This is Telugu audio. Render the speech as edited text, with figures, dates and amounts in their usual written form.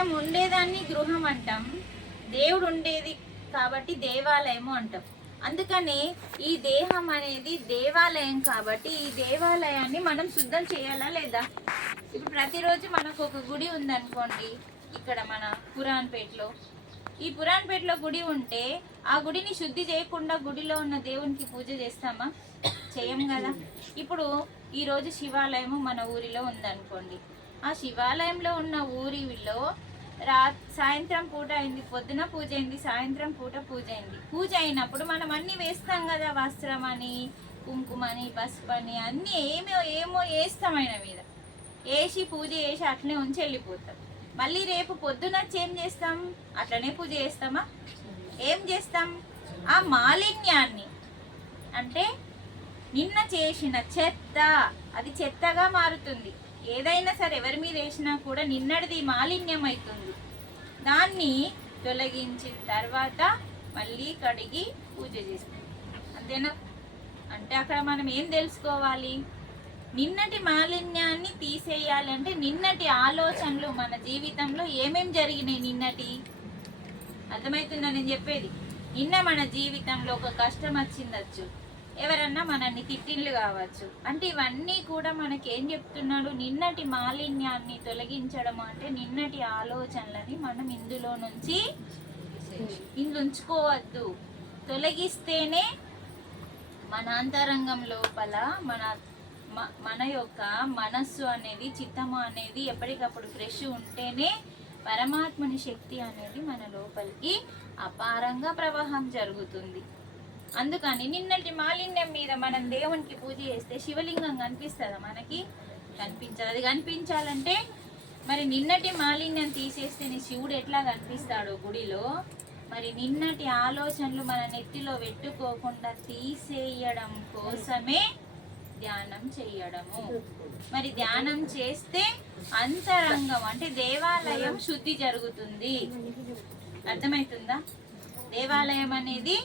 మనం ఉండేదాన్ని గృహం అంటాం, దేవుడు ఉండేది కాబట్టి దేవాలయము అంటాం. అందుకని ఈ దేహం అనేది దేవాలయం కాబట్టి ఈ దేవాలయాన్ని మనం శుద్ధం చేయాలా లేదా? ఇప్పుడు ప్రతిరోజు మనకు ఒక గుడి ఉందనుకోండి, ఇక్కడ మన పురాణపేటలో, ఈ పురాణపేటలో గుడి ఉంటే ఆ గుడిని శుద్ధి చేయకుండా గుడిలో ఉన్న దేవునికి పూజ చేస్తామా? చేయం కదా. ఇప్పుడు ఈరోజు శివాలయము మన ఊరిలో ఉందనుకోండి, ఆ శివాలయంలో ఉన్న ఊరిలో సాయంత్రం పూట అయింది, పొద్దున పూజ అయింది, సాయంత్రం పూట పూజ అయింది. పూజ అయినప్పుడు మనం అన్నీ వేస్తాం కదా, వస్త్రం అని, కుంకుమని, పసుపు అని అన్నీ ఏమో వేస్తాం ఆయన మీద, వేసి పూజ చేసి అట్లనే ఉంచి వెళ్ళిపోతాం. మళ్ళీ రేపు పొద్దున ఏం చేస్తాం? అట్లనే పూజ చేస్తామా? ఏం చేస్తాం? ఆ మాలిన్యాన్ని, అంటే నిన్న చేసిన చెత్త అది చెత్తగా మారుతుంది. ఏదైనా సరే ఎవరి మీద వేసినా కూడా నిన్నటిది మాలిన్యం అవుతుంది. దాన్ని తొలగించిన తర్వాత మళ్ళీ కడిగి పూజ చేస్తాం. అంతేనా? అంటే అక్కడ మనం ఏం తెలుసుకోవాలి? నిన్నటి మాలిన్యాన్ని తీసేయాలంటే నిన్నటి ఆలోచనలు మన జీవితంలో ఏమేం జరిగినాయి నిన్నటి, అర్థమవుతుందా నేను చెప్పేది? నిన్న మన జీవితంలో ఒక కష్టం వచ్చిందచ్చు, ఎవరన్నా మనల్ని తిట్టిళ్ళు కావచ్చు, అంటే ఇవన్నీ కూడా మనకి ఏం చెప్తున్నాడు? నిన్నటి మాలిన్యాన్ని తొలగించడం అంటే నిన్నటి ఆలోచనలని మనం ఇందులో నుంచి ఉంచుకోవద్దు. తొలగిస్తేనే మన అంతరంగం లోపల మన యొక్క మనస్సు అనేది, చిత్తము అనేది ఎప్పటికప్పుడు ఫ్రెష్ ఉంటేనే పరమాత్మని శక్తి అనేది మన లోపలికి అపారంగా ప్రవాహం జరుగుతుంది. అందుకని నిన్నటి మాలిన్యం మీద మనం దేవునికి పూజ చేస్తే శివలింగం కనిపిస్తుందా? మనకి కనిపించదు. అది కనిపించాలంటే మరి నిన్నటి మాలిన్యం తీసేస్తే శివుడు ఎట్లా కనిపిస్తాడో గుడిలో, మరి నిన్నటి ఆలోచనలు మన నెత్తిలో పెట్టుకోకుండా తీసేయడం కోసమే ధ్యానం చేయడము. మరి ధ్యానం చేస్తే అంతరంగం అంటే దేవాలయం శుద్ధి జరుగుతుంది. అర్థమవుతుందా? దేవాలయం అనేది